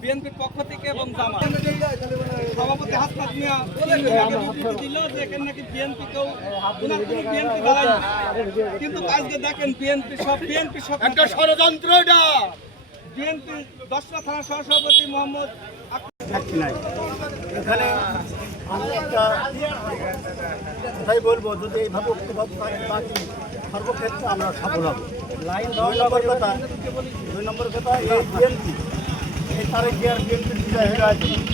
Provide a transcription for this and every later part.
বিএনপির পক্ষ থেকে এবং জামাত। সভাপতি হাসপাত নিয়ে দিল যে এখানে নাকি বিএনপি কেউ ওনার কোনো বিএনপি দাঁড়াই কিন্তু আজকে দেখেন বিএনপি সব বিএনপি সব একটা ষড়যন্ত্র এটা। বিএনপি দশটা থানা সহসভাপতি মোহাম্মদ এখানে আমি একটা কথাই বলব যদি এইভাবে ঐক্যবদ্ধ থাকে বাকি সর্বক্ষেত্রে আমরা সফল হব। দুই নম্বর কথা দুই নম্বর কথা এই বিএনপি এই তারিখ বিজয় হয়ে আছে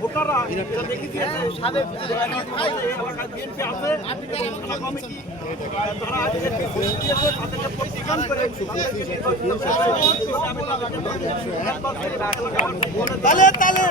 ভোটাররা এটা দিয়েছে। বিএনপি আছে কমিটি তারা আজকে দিয়েছে তাদেরকে প্রত্যাখ্যান করে তাহলে তাহলে।